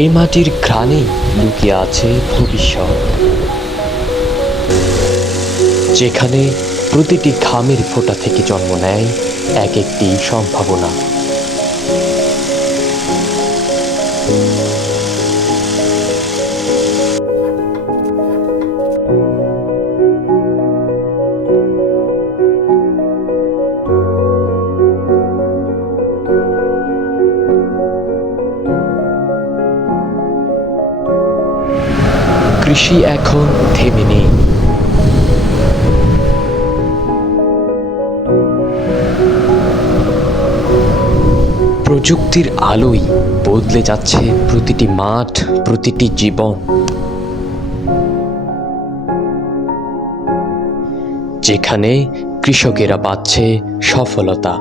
এই মাটির ঘ্রাণেই লুকিয়ে আছে ভবিষ্যৎ, যেখানে প্রতিটি ঘামের ফোঁটা থেকে জন্ম নেয় এক একটি সম্ভাবনা। কৃষি এখন থেমে নেই। প্রযুক্তির আলোয় বদলে যাচ্ছে প্রতিটি মাঠ, প্রতিটি জীবন, যেখানে কৃষকেরা পাচ্ছে সফলতা।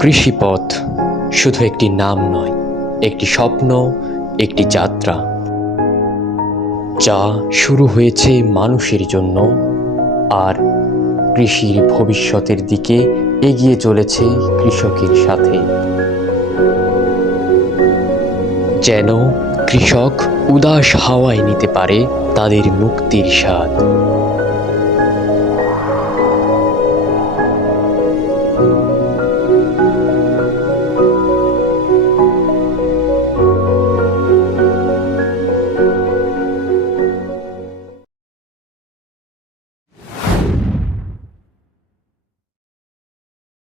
কৃষিপথ শুধু একটি নাম নয়, একটি স্বপ্ন, একটি যাত্রা, যা শুরু হয়েছে মানুষের জন্য আর কৃষির ভবিষ্যতের দিকে এগিয়ে চলেছে কৃষকের সাথে। যেন কৃষক উদাস হাওয়ায় নিতে পারে তাদের মুক্তির স্বাদ।